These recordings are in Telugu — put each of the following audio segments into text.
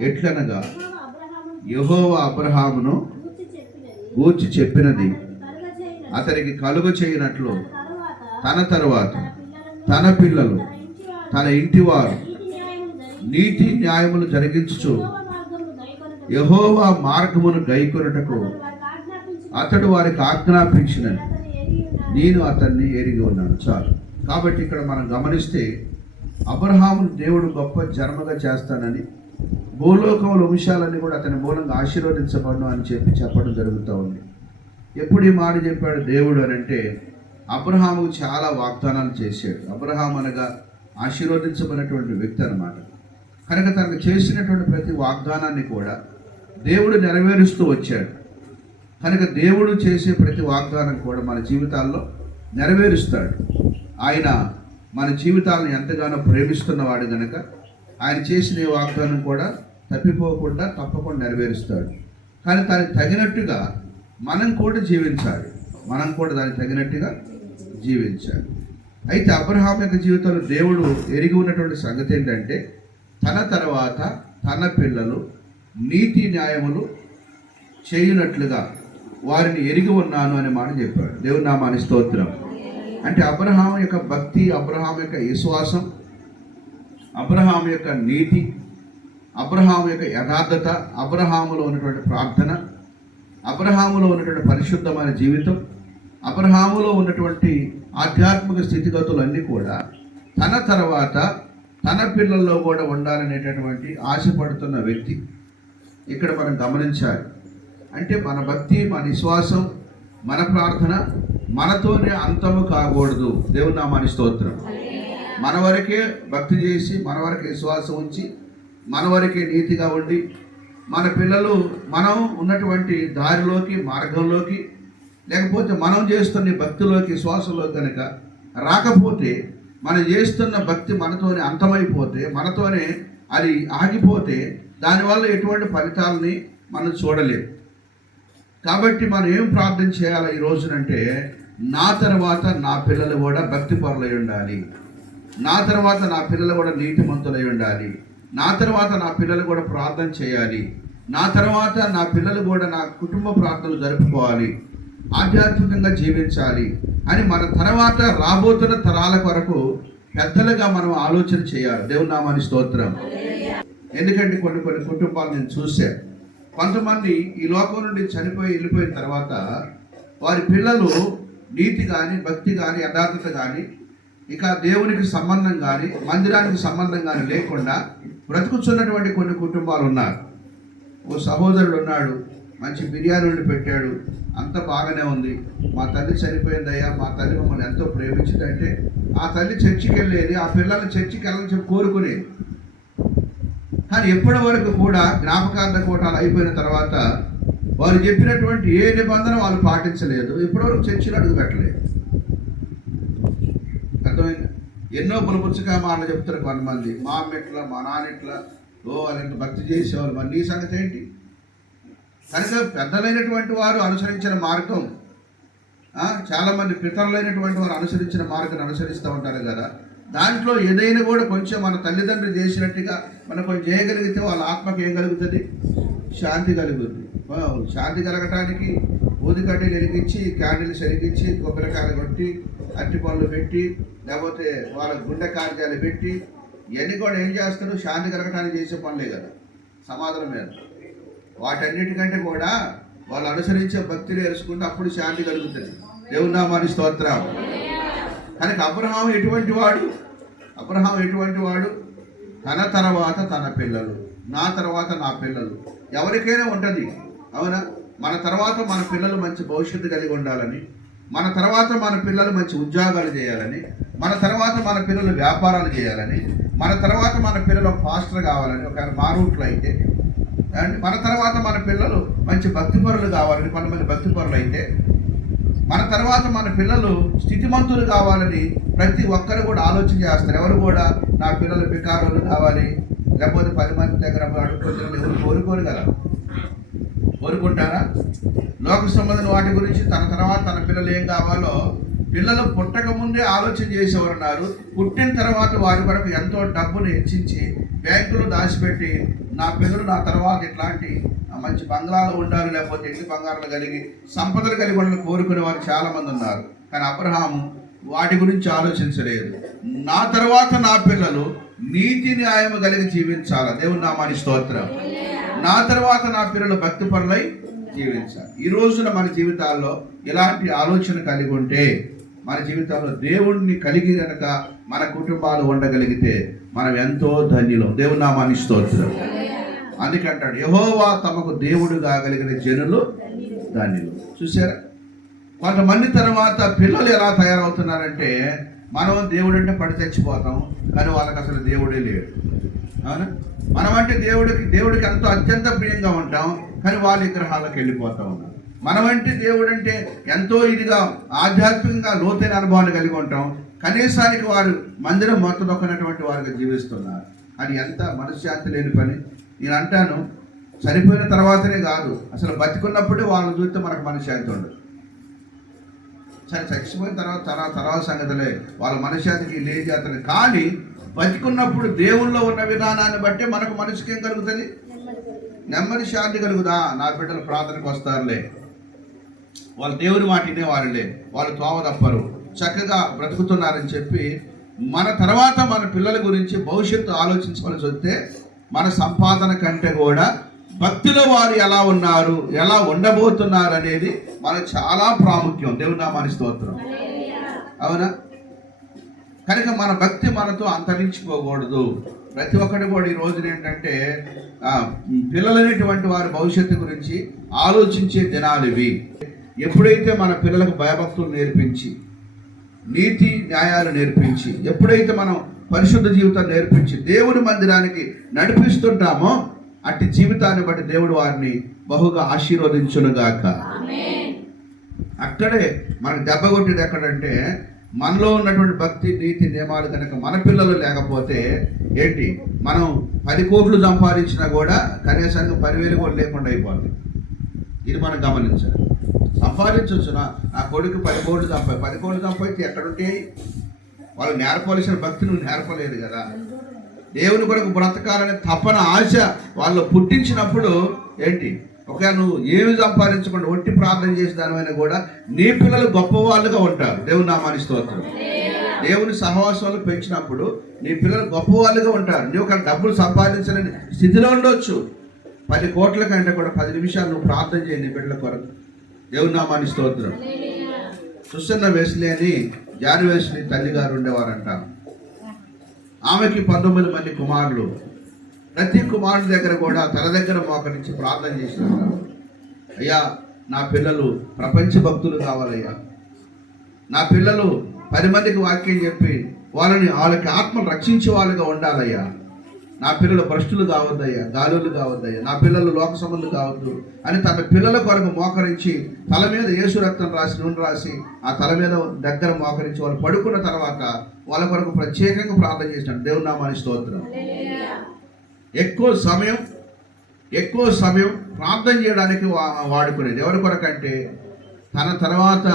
ఎట్లనగా యహోవ అబ్రహామును గూర్చి చెప్పినది. అతనికి కలుగ కలుగు చేయనట్లు తన తరువాత తన పిల్లలు తన ఇంటివారు వారు నీతి న్యాయములు జరిగించు యహోవా మార్గమును గైకొనుటకు అతడు వారికి ఆజ్ఞాపించిన నేను అతన్ని ఎరిగి ఉన్నాను. చాలు. కాబట్టి ఇక్కడ మనం గమనిస్తే అబ్రహామును దేవుడు గొప్ప జన్మగా చేస్తానని భూలోకంలో విషయాలన్నీ కూడా అతని మూలంగా ఆశీర్వదించబడను అని చెప్పి చెప్పడం జరుగుతూ ఉంది. ఎప్పుడు ఈ మాట చెప్పాడు దేవుడు అని అంటే అబ్రహాముకు చాలా వాగ్దానాలు చేశాడు. అబ్రహాం అనగా ఆశీర్వదించబడినటువంటి వ్యక్తి అనమాట కనుక తనకు చేసినటువంటి ప్రతి వాగ్దానాన్ని కూడా దేవుడు నెరవేరుస్తూ వచ్చాడు. కనుక దేవుడు చేసే ప్రతి వాగ్దానం కూడా మన జీవితాల్లో నెరవేరుస్తాడు. ఆయన మన జీవితాలను ఎంతగానో ప్రేమిస్తున్నవాడు గనక ఆయన చేసిన ఈ వాగ్దానం కూడా తప్పిపోకుండా తప్పకుండా నెరవేరుస్తాడు. కానీ దానికి తగినట్టుగా మనం కూడా జీవించాలి. మనం కూడా దానికి తగినట్టుగా జీవించాలి. అయితే అబ్రహాం యొక్క జీవితంలో దేవుడు ఎరిగి ఉన్నటువంటి సంగతి ఏంటంటే తన తర్వాత తన పిల్లలు నీతి న్యాయములు చేయునట్లుగా వారిని ఎరిగి ఉన్నాను అనే మాట చెప్పాడు. దేవుని నామాని స్తోత్రం. అంటే అబ్రహాం యొక్క భక్తి అబ్రహాం యొక్క విశ్వాసం అబ్రహాం యొక్క నీతి అబ్రహాం యొక్క యథార్థత అబ్రహాములో ఉన్నటువంటి ప్రార్థన అబ్రహాములో ఉన్నటువంటి పరిశుద్ధమైన జీవితం అబ్రహాములో ఉన్నటువంటి ఆధ్యాత్మిక స్థితిగతులన్నీ కూడా తన తర్వాత తన పిల్లల్లో కూడా ఉండాలనేటటువంటి ఆశపడుతున్న వ్యక్తి. ఇక్కడ మనం గమనించాలి. అంటే మన భక్తి మన విశ్వాసం మన ప్రార్థన మనతోనే అంతము కాకూడదు. దేవునామాని స్తోత్రం. మన వరకే భక్తి చేసి మన వరకే విశ్వాసం ఉంచి మన వరకే నీతిగా ఉండి మన పిల్లలు మనం ఉన్నటువంటి దారిలోకి మార్గంలోకి లేకపోతే మనం చేస్తున్న భక్తిలోకి శ్వాసలోకి కనుక రాకపోతే మనం చేస్తున్న భక్తి మనతోనే అంతమైపోతే మనతోనే అది ఆగిపోతే దానివల్ల ఎటువంటి ఫలితాలని మనం చూడలేము కాబట్టి మనం ఏం ప్రార్థన చేయాలి ఈ రోజునంటే నా తర్వాత నా పిల్లలు కూడా భక్తి పరులై ఉండాలి. నా తర్వాత నా పిల్లలు కూడా నీటి మంతులై ఉండాలి. నా తర్వాత నా పిల్లలు కూడా ప్రార్థన చేయాలి. నా తర్వాత నా పిల్లలు కూడా నా కుటుంబ ప్రార్థనలు జరుపుకోవాలి. ఆధ్యాత్మికంగా జీవించాలి అని మన తర్వాత రాబోతున్న తరాల కొరకు పెద్దలుగా మనం ఆలోచన చేయాలి. దేవుని నామాని స్తోత్రం. ఎందుకంటే కొన్ని కొన్ని కుటుంబాలు నేను చూశాను. కొంతమంది ఈ లోకం నుండి చనిపోయి వెళ్ళిపోయిన తర్వాత వారి పిల్లలు నీతి కానీ భక్తి కానీ యథార్థత కానీ ఇక దేవునికి సంబంధం కానీ మందిరానికి సంబంధం కానీ లేకుండా బ్రతుకుతున్నటువంటి కొన్ని కుటుంబాలు ఉన్నారు. ఓ సహోదరుడు ఉన్నాడు మంచి బిర్యానీ వండి పెట్టాడు అంత బాగానే ఉంది. మా తల్లి చనిపోయిందయ్యా మా తల్లి మమ్మల్ని ఎంతో ప్రేమించిందంటే ఆ తల్లి చర్చికి వెళ్ళేది ఆ పిల్లల్ని చర్చికి వెళ్ళని చెప్పి కోరుకునేది. కానీ ఎప్పటి వరకు కూడా జ్ఞాపకార్థ కోటాలు అయిపోయిన తర్వాత వారు చెప్పినటువంటి ఏ నిబంధన వాళ్ళు పాటించలేదు. ఇప్పటివరకు చర్చిలు అడుగు పెట్టలేదు అర్థమైంది ఎన్నో పులపుచ్చుగా మాటలు చెప్తారు కొంతమంది. మా అమ్మ మా నాన్న ఓ వాళ్ళు భక్తి చేసేవాళ్ళు. మరి నీ సంగతి ఏంటి? కనుక పెద్దలైనటువంటి వారు అనుసరించిన మార్గం చాలామంది పితరులైనటువంటి వారు అనుసరించిన మార్గం అనుసరిస్తూ ఉంటారు కదా. దాంట్లో ఏదైనా కూడా కొంచెం మన తల్లిదండ్రులు చేసినట్టుగా మనం కొంచెం చేయగలిగితే వాళ్ళ ఆత్మకి ఏం కలుగుతుంది? శాంతి కలుగుతుంది. శాంతి కలగటానికి ఊదికడ్డీలు వెలిగించి క్యాండిల్స్ వెలిగించి కొబ్బరికాయలు కొట్టి అట్టి పనులు పెట్టి లేకపోతే వాళ్ళ గుండె కార్యాలు పెట్టి ఇవన్నీ కూడా ఏం చేస్తారు? శాంతి కలగటానికి చేసే పనులే కదా. సమాధానం మీద వాటన్నిటికంటే కూడా వాళ్ళు అనుసరించే భక్తిని తెలుసుకుంటే అప్పుడు శాంతి కలుగుతుంది. దేవునామాని స్తోత్రం కనుక అబ్రహాం ఎటువంటి వాడు? అబ్రహాం ఎటువంటి వాడు? తన తర్వాత తన పిల్లలు నా తర్వాత నా పిల్లలు. ఎవరికైనా ఉంటుంది. అవునా? మన తర్వాత మన పిల్లలు మంచి భవిష్యత్తు కలిగి ఉండాలని మన తర్వాత మన పిల్లలు మంచి ఉద్యోగాలు చేయాలని మన తర్వాత మన పిల్లలు వ్యాపారాలు చేయాలని మన తర్వాత మన పిల్లలు ఫాస్టర్ కావాలని ఒకవేళ మా రూట్లో అయితే అండ్ మన తర్వాత మన పిల్లలు మంచి భక్తిపరులు కావాలని కొంతమంది భక్తిపరులు అయితే మన తర్వాత మన పిల్లలు స్థితిమంతులు కావాలని ప్రతి ఒక్కరు కూడా ఆలోచన చేస్తారు. ఎవరు కూడా నా పిల్లలు బికారులు కావాలి లేకపోతే పది మంది దగ్గర అడుగుతున్నారు ఎవరు కోరుకోరు కదా. కోరుకుంటారా? లోక సంబంధం వాటి గురించి తన తర్వాత తన పిల్లలు ఏం కావాలో పిల్లలు పుట్టక ముందే ఆలోచన చేసేవారు ఉన్నారు. పుట్టిన తర్వాత వారి కొరకు ఎంతో డబ్బును హెచ్చించి బ్యాంకులో దాచిపెట్టి నా పిల్లలు నా తర్వాత ఇట్లాంటి మంచి బంగ్లాలు ఉండాలి లేకపోతే ఇంటి బంగారాలు కలిగి సంపదలు కలిగి ఉండాలని కోరుకునే వారు చాలామంది ఉన్నారు. కానీ అబ్రహాము వాటి గురించి ఆలోచించలేదు. నా తర్వాత నా పిల్లలు నీతి న్యాయం కలిగి జీవించాలి? దేవుని నామాని స్తోత్రం. నా తర్వాత నా పిల్లలు భక్తి పరులై జీవించాలి. ఈ రోజున మన జీవితాల్లో ఇలాంటి ఆలోచన కలిగి ఉంటే మన జీవితంలో దేవుణ్ణి కలిగి కనుక మన కుటుంబాలు ఉండగలిగితే మనం ఎంతో ధన్యులం. దేవుని నామాన్ని స్తోత్రం. అందుకంటాడు యహోవా తమకు దేవుడు కాగలిగిన జనులు ధన్యులు. చూసారా కొంతమంది తర్వాత పిల్లలు ఎలా తయారవుతున్నారంటే మనం దేవుడు అంటే పడి చచ్చిపోతాం కానీ వాళ్ళకి అసలు దేవుడే లేడు. అవునా? మనం అంటే దేవుడికి దేవుడికి ఎంతో అత్యంత ప్రియంగా ఉంటాం కానీ వాళ్ళ విగ్రహాలకు వెళ్ళిపోతా ఉన్నాం. మనం అంటే దేవుడు అంటే ఎంతో ఇదిగా ఆధ్యాత్మికంగా లోతైన అనుభవాన్ని కలిగి ఉంటాం. కనీసానికి వారు మందిరం మొత్తం ఒక్కనటువంటి వారుగా జీవిస్తున్నారు. అది ఎంత మనశ్శాంతి లేని పని. నేను అంటాను చనిపోయిన తర్వాతనే కాదు అసలు బతికున్నప్పుడే వాళ్ళని చూస్తే మనకు మనశ్శాంతి ఉండదు. సరే చచ్చిపోయిన తర్వాత తర్వాత తర్వాత సంగతులే. వాళ్ళ మనశ్శాతికి లేచి అతను కానీ బతికున్నప్పుడు దేవుల్లో ఉన్న విధానాన్ని బట్టి మనకు మనసుకి ఏం కలుగుతుంది? నెమ్మది శాంతి కలుగుదా? నా బిడ్డలు ప్రార్థనకు వస్తారులే. వాళ్ళు దేవుని మాట వినేవారులే. వాళ్ళు తోవ తప్పరు. చక్కగా బ్రతుకుతున్నారని చెప్పి మన తర్వాత మన పిల్లల గురించి భవిష్యత్తు ఆలోచించవలసి వస్తే మన సంపాదన కంటే కూడా భక్తిలో వారు ఎలా ఉన్నారు ఎలా ఉండబోతున్నారు అనేది మనకు చాలా ప్రాముఖ్యం. దేవుని నామాని స్తోత్రం. అవునా? కనుక మన భక్తి మనతో అంతరించిపోకూడదు. ప్రతి ఒక్కటి కూడా ఈ రోజున ఏంటంటే ఆ, పిల్లలైనటువంటి వారి భవిష్యత్తు గురించి ఆలోచించే దినాలు ఇవి. ఎప్పుడైతే మన పిల్లలకు భయభక్తులు నేర్పించి నీతి న్యాయాలు నేర్పించి ఎప్పుడైతే మనం పరిశుద్ధ జీవితం నేర్పించి దేవుని మందిరానికి నడిపిస్తుంటామో అట్టి జీవితాన్ని బట్టి దేవుడు వారిని బహుగా ఆశీర్వదించునుగాక. అక్కడే మనకు దెబ్బ కొట్టేది ఎక్కడంటే మనలో ఉన్నటువంటి భక్తి నీతి నియమాలు కనుక మన పిల్లలు లేకపోతే ఏంటి? మనం పది కోట్లు సంపాదించినా కూడా కనీసానికి పదివేలు కూడా లేకుండా అయిపోతుంది ఇది మనం గమనించాలి. సంపాదించవచ్చు నా కొడుకు పది కోట్లు సంపా పది కోట్లు సంపాదించి ఎక్కడుంటే వాళ్ళు నేర్పవలసిన భక్తి నువ్వు నేర్పలేదు కదా. దేవుని కొరకు బ్రతకాలనే తపన ఆశ వాళ్ళు పుట్టించినప్పుడు ఏంటి? ఒకవేళ నువ్వు ఏమి సంపాదించకుండా ఒట్టి ప్రార్థన చేసిన దానివైనా కూడా నీ పిల్లలు గొప్పవాళ్ళుగా ఉంటారు. దేవుని నామాని స్తోత్రం. దేవుని సహవాసాలు పెంచినప్పుడు నీ పిల్లలు గొప్పవాళ్ళుగా ఉంటారు. నువ్వు ఒక డబ్బులు సంపాదించలేని స్థితిలో ఉండొచ్చు. పది కోట్ల కంటే కూడా పది నిమిషాలు నువ్వు ప్రార్థన చేయండి నీ బిడ్డల కొరకు. దేవుని నామాని స్తోత్రం. సుసన్న వేసులేని అని జాని తల్లిగారు ఉండేవారంట ఆమెకి పంతొమ్మిది మంది కుమారులు. ప్రతి కుమారుడి దగ్గర కూడా తన దగ్గర మోకరించి ప్రార్థన చేసినారు అయ్యా నా పిల్లలు ప్రపంచ భక్తులు కావాలయ్యా. నా పిల్లలు పది మందికి వాక్యం చెప్పి వాళ్ళని వాళ్ళకి ఆత్మను రక్షించే వాళ్ళుగా ఉండాలయ్యా. నా పిల్లలు భ్రష్టులు కావద్దయ్యా గాలులు కావద్దయ్యా నా పిల్లలు లోక సంబంధులు కావద్దు అని తన పిల్లల కొరకు మోకరించి తల మీద యేసు రక్తం రాసి నూనె రాసి ఆ తల మీద దగ్గర మోకరించి వాళ్ళు పడుకున్న తర్వాత వాళ్ళ కొరకు ప్రత్యేకంగా ప్రార్థన చేసినాడు దేవుని నామాని స్తోత్రం. ఎక్కువ సమయం ఎక్కువ సమయం ప్రార్థన చేయడానికి వాడుకునేది. ఎవరి కొరకంటే తన తర్వాత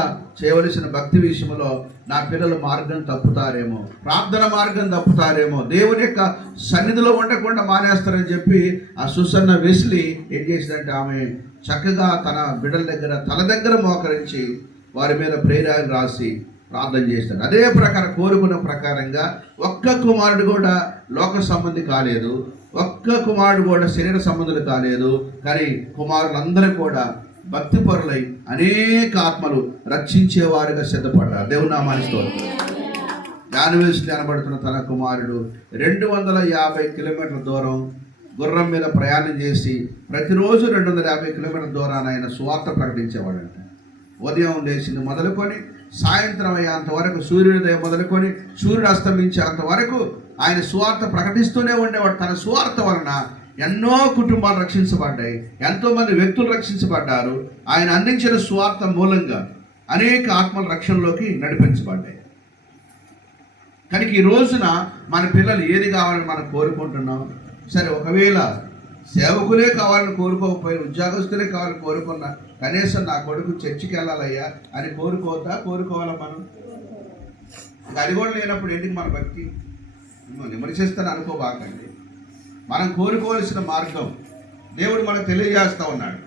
చేయవలసిన భక్తి విషయంలో నా పిల్లలు మార్గం తప్పుతారేమో ప్రార్థన మార్గం తప్పుతారేమో దేవుని యొక్క సన్నిధిలో ఉండకుండా మానేస్తారని చెప్పి ఆ సుసన్న వెస్లి ఏం చేసిందంటే ఆమె చక్కగా తన బిడ్డల దగ్గర తల దగ్గర మోకరించి వారి మీద ప్రేరాలు రాసి ప్రార్థన చేస్తాడు. అదే ప్రకారం కోరుకున్న ప్రకారంగా ఒక్క కుమారుడు కూడా లోక సంబంధి కాలేదు ఒక్క కుమారుడు కూడా శరీర సంబంధులు కాలేదు కానీ కుమారులందరూ కూడా భక్తి పరులై అనేక ఆత్మలు రక్షించేవారుగా సిద్ధపడ్డారు. దేవుని నామానిస్తో జానవేసి కనబడుతున్న తన కుమారుడు రెండు వందల యాభై కిలోమీటర్ల దూరం గుర్రం మీద ప్రయాణం చేసి ప్రతిరోజు రెండు వందల యాభై కిలోమీటర్ల దూరాన్ని ఆయన సువార్త ప్రకటించేవాడంట. ఉదయం లేచింది మొదలుకొని సాయంత్రం అయ్యేంత వరకు సూర్యోదయం మొదలుకొని సూర్యుడు అస్తమించేంత వరకు ఆయన సువార్త ప్రకటిస్తూనే ఉండేవాడు. తన సువార్త వలన ఎన్నో కుటుంబాలు రక్షించబడ్డాయి. ఎంతోమంది వ్యక్తులు రక్షించబడ్డారు. ఆయన అందించిన స్వార్థ మూలంగా అనేక ఆత్మల రక్షణలోకి నడిపించబడ్డాయి. కనుక ఈ రోజున మన పిల్లలు ఏది కావాలని మనం కోరుకుంటున్నాం? సరే ఒకవేళ సేవకులే కావాలని కోరుకోకపోయిన ఉద్యోగస్తులే కావాలని కోరుకున్నా కనీసం నా కొడుకు చర్చికి వెళ్ళాలయ్యా అని కోరుకోవద్దా? కోరుకోవాలా మనం? ఇక అది కూడా లేనప్పుడు ఎందుకు మన భక్తి? నువ్వు అనుకోబాకండి. మనం కోరుకోవాల్సిన మార్గం దేవుడు మనకు తెలియజేస్తూ ఉన్నాడు.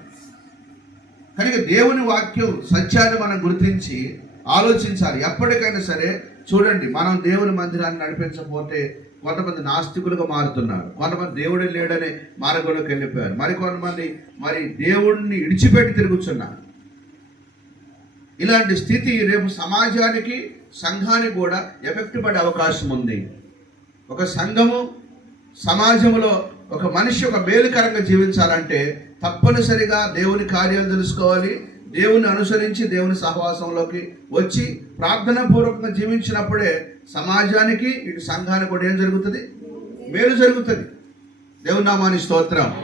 కనుక దేవుని వాక్యం సత్యాన్ని మనం గుర్తించి ఆలోచించాలి. ఎప్పటికైనా సరే చూడండి మనం దేవుని మందిరాన్ని నడిపించకపోతే కొంతమంది నాస్తికులుగా మారుతున్నారు. కొంతమంది దేవుడే లేడనే మార్గంలోకి వెళ్ళిపోయారు. మరి కొంతమంది మరి దేవుడిని ఇడిచిపెట్టి తిరుగుతున్నారు. ఇలాంటి స్థితి రేపు సమాజానికి సంఘానికి కూడా ఎఫెక్ట్ పడే అవకాశం ఉంది. ఒక సంఘము సమాజంలో ఒక మనిషి ఒక మేలుకరంగా జీవించాలంటే తప్పనిసరిగా దేవుని కార్యాలు తెలుసుకోవాలి. దేవుని అనుసరించి దేవుని సహవాసంలోకి వచ్చి ప్రార్థన పూర్వకంగా జీవించినప్పుడే సమాజానికి ఇటు సంఘానికి కూడా ఏం జరుగుతుంది? మేలు జరుగుతుంది. దేవుని నామాని స్తోత్రం.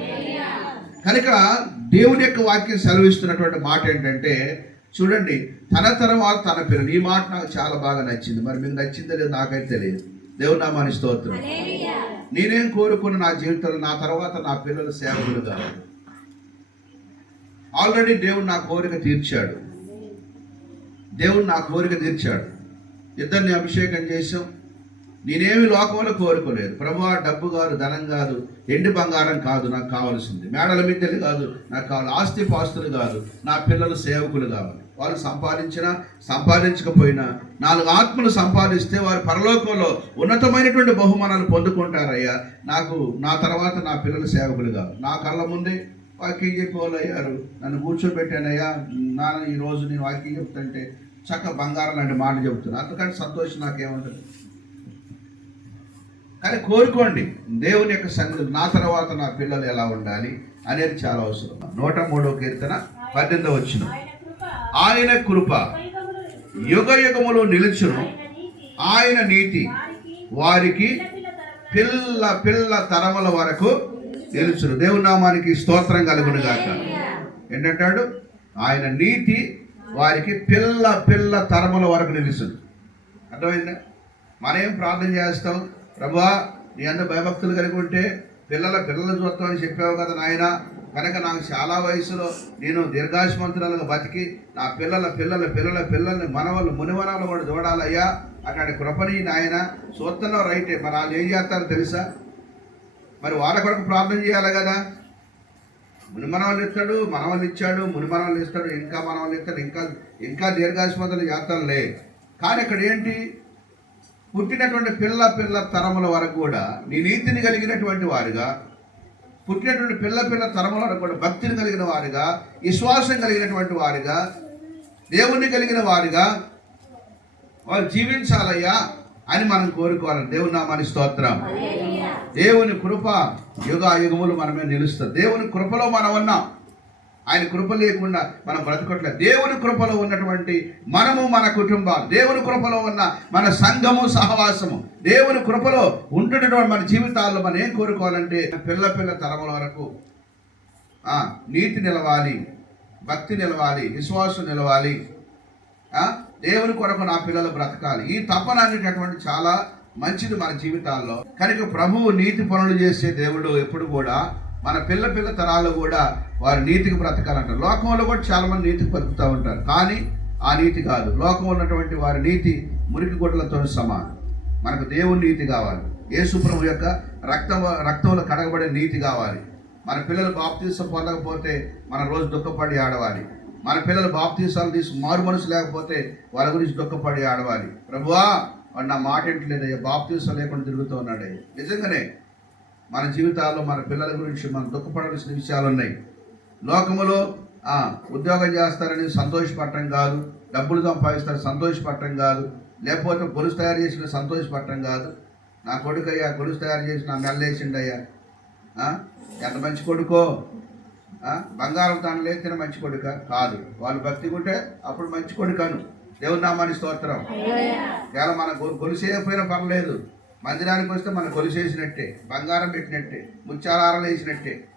కనుక దేవుని యొక్క వాక్యం సెలవిస్తున్నటువంటి మాట ఏంటంటే చూడండి తన తర్వాత తన పిల్లలు. ఈ మాట నాకు చాలా బాగా నచ్చింది. మరి మీకు నచ్చిందో లేదో నాకైతే తెలియదు. దేవుని నామాని స్తోత్రం. నేనేం కోరుకున్న నా జీవితంలో నా తర్వాత నా పిల్లలు సేవకులు కావాలి ఆల్రెడీ దేవుడు నా కోరిక తీర్చాడు. దేవుడు నా కోరిక తీర్చాడు. ఇద్దరిని అభిషేకం చేశాం. నేనేమి లోకంలో కోరుకోలేదు. ప్రభు డబ్బు కాదు ధనం కాదు ఎండి బంగారం కాదు నాకు కావాల్సింది. మేడల మిద్దెలు కాదు నాకు కావాలి. ఆస్తి పాస్తులు కాదు నా పిల్లలు సేవకులు కావాలి. వారు సంపాదించినా సంపాదించకపోయినా నాలుగు ఆత్మలు సంపాదిస్తే వారు పరలోకంలో ఉన్నతమైనటువంటి బహుమానాలు పొందుకుంటారయ్యా. నాకు నా తర్వాత నా పిల్లలు సేవకులుగా నా కళ్ళ ముందే వాక్యం చెప్పి అయ్యారు నన్ను కూర్చోబెట్టానయ్యా. నాన్న ఈ రోజు నేను వాక్యం చెప్తుంటే చక్క బంగారం లాంటి మాట చెబుతున్నా అంతకంటే సంతోషం నాకేముంటుంది కానీ కోరుకోండి దేవుని యొక్క సంగతి నా తర్వాత నా పిల్లలు ఎలా ఉండాలి అనేది చాలా అవసరం. నూట మూడో కీర్తన పద్దెనిమిదో వచ్చిన ఆయన కృప యుగ యుగములు నిలుచును. ఆయన నీతి వారికి పిల్ల పిల్ల తరముల వరకు నిలుచును. దేవునామానికి స్తోత్రం కలుగును గాక. ఏంటంటాడు? ఆయన నీతి వారికి పిల్ల పిల్ల తరముల వరకు నిలుచును. అర్థమైందా? మనం ప్రార్థన చేస్తాం? ప్రభా నీ అందరూ భయభక్తులు కలిగి ఉంటే పిల్లల పిల్లలు చూస్తామని చెప్పావు కదా నాయన. కనుక నాకు చాలా వయసులో నేను దీర్ఘాయుష్మంతురాలుగా బతికి నా పిల్లల పిల్లల పిల్లల పిల్లల్ని మనవలు మునివనాలు కూడా చూడాలయ్యా అట్లాంటి కృపని నాయన. సూత్రంలో రైటే మరి వాళ్ళు ఏం చేస్తారో తెలుసా? మరి వాళ్ళ కొరకు ప్రార్థన చేయాలి కదా. మునిమనవలు ఇస్తాడు మనవలు ఇచ్చాడు మునిమనవలు ఇస్తాడు ఇంకా మనవలు ఇస్తాడు ఇంకా ఇంకా దీర్ఘాయుష్మంతులు చేస్తానులే కానీ ఇక్కడ ఏంటి? పుట్టినటువంటి పిల్ల పిల్ల తరముల వరకు కూడా నీ నీతిని కలిగినటువంటి వారుగా పుట్టినటువంటి పిల్ల పిల్ల తరముల వరకు కూడా భక్తిని కలిగిన వారుగా విశ్వాసం కలిగినటువంటి వారుగా దేవుణ్ణి కలిగిన వారుగా వాళ్ళు జీవించాలయ్యా అని మనం కోరుకోవాలి దేవుని నామాని స్తోత్రం. దేవుని కృప యుగ యుగములు మనమే నిలుస్తుంది. దేవుని కృపలో మనం ఉన్నాం. ఆయన కృప లేకుండా మనం బ్రతకట్లేదు దేవుని కృపలో ఉన్నటువంటి మనము మన కుటుంబాలు దేవుని కృపలో ఉన్న మన సంఘము సహవాసము దేవుని కృపలో ఉంటున్నటువంటి మన జీవితాల్లో మనం ఏం కోరుకోవాలంటే పిల్ల పిల్ల తరముల వరకు నీతి నిలవాలి భక్తి నిలవాలి విశ్వాసం నిలవాలి దేవుని కొరకు నా పిల్లలు బ్రతకాలి. ఈ తపన అనేటటువంటి చాలా మంచిది మన జీవితాల్లో. కనుక ప్రభువు నీతి పనులు చేసే దేవుడు ఎప్పుడు కూడా మన పిల్ల పిల్ల తరాలు కూడా వారు నీతికి బ్రతకాలంటారు. లోకంలో కూడా చాలామంది నీతికి బ్రతుకుతూ ఉంటారు. కానీ ఆ నీతి కాదు. లోకంలో ఉన్నటువంటి వారి నీతి మురికి గుడ్డలతో సమానం. మనకు దేవుని నీతి కావాలి. యేసుప్రభు యొక్క రక్తం రక్తంలో కడగబడే నీతి కావాలి. మన పిల్లలు బాప్తీసం పొందకపోతే మన రోజు దుఃఖపడి ఆడవాలి. మన పిల్లలు బాప్తీసాలు తీసి మారు మనసు లేకపోతే వాళ్ళ గురించి దుఃఖపడి ఆడవాలి. ప్రభువా వాడు నా మాట ఏంటలేదయ్యా బాప్తీసం లేకుండా తిరుగుతూ ఉన్నాడయ్యా. నిజంగానే మన జీవితాల్లో మన పిల్లల గురించి మనం దుఃఖపడాల్సిన విషయాలు ఉన్నాయి. లోకములో ఉద్యోగం చేస్తారని సంతోషపడటం కాదు డబ్బులు సంపాదిస్తారు సంతోషపడటం కాదు లేకపోతే గొలుసు తయారు చేసిన సంతోషపడటం కాదు. నా కొడుకు అయ్యా గొలుసు తయారు చేసి నా మెల్లేసిండయ్యా? ఎంత మంచి కొడుకో? బంగారం తాను లేచిన మంచి కొడుక? కాదు. వాళ్ళు భక్తి ఉంటే అప్పుడు మంచి కొడుకను. దేవుని నామాని స్తోత్రం. ఇలా మన గొ- గొలుసేయకపోయినా పర్లేదు. మందిరానికి వస్తే మనం కొలిసేసినట్టే బంగారం పెట్టినట్టే ముత్యాలారాలు వేసినట్టే.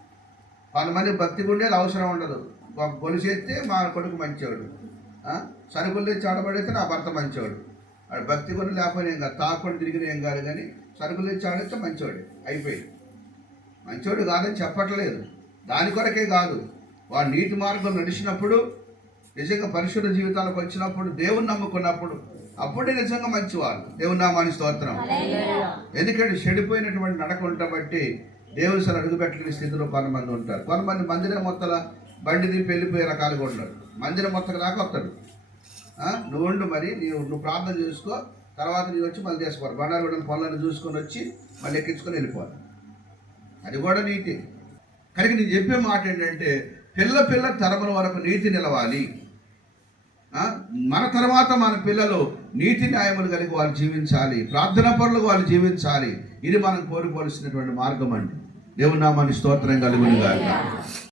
కొంతమంది భక్తి గుండేది అవసరం ఉండదు. కొలిసేస్తే మా కొడుకు మంచివాడు సరుకులు తెచ్చి ఆడబడితే నా భర్త మంచివాడు వాడు భక్తి గుండె లేకపోయినా ఏం కాదు. తాకుండా తిరిగిన ఏం కాదు కానీ సరుకులు తెచ్చి ఆడితే మంచివాడు అయిపోయింది. మంచివాడు కాదని చెప్పట్లేదు. దాని కొరకే కాదు. వాడు నీతి మార్గం నడిచినప్పుడు నిజంగా పరిశుద్ధ జీవితాలకు వచ్చినప్పుడు దేవుని నమ్ముకున్నప్పుడు అప్పుడే నిజంగా మంచివాళ్ళు దేవుని నామాని స్తోత్రం. ఎందుకంటే చెడిపోయినటువంటి నడక బట్టి దేవుని సార్ అడుగుపెట్టలేని స్థితిలో కొంతమంది ఉంటారు. కొంతమంది మందిరం మొత్తల బండి దింపి వెళ్ళిపోయే రకాలుగా ఉంటారు మందిరం మొత్తం దాకా వస్తాడు నువ్వు ఉండు మరి నీవు నువ్వు ప్రార్థన చేసుకో తర్వాత నీవు వచ్చి మళ్ళీ చేసుకోవాలి బండారుగూడెం పనులను చూసుకొని వచ్చి మళ్ళీ ఎక్కించుకొని వెళ్ళిపోవాలి. అది కూడా నీతి. కనుక నేను చెప్పే మాట ఏంటంటే పిల్ల పిల్ల తరముల వరకు నీతి నిలవాలి. మన తర్వాత మన పిల్లలు నీతి న్యాయములు కలిగి వాళ్ళు జీవించాలి. ప్రార్థన పనులు వాళ్ళు జీవించాలి. ఇది మనం కోరుకోవాల్సినటువంటి మార్గం అండి. దేవుని నామాన్ని స్తోత్రం కలుగును గాక.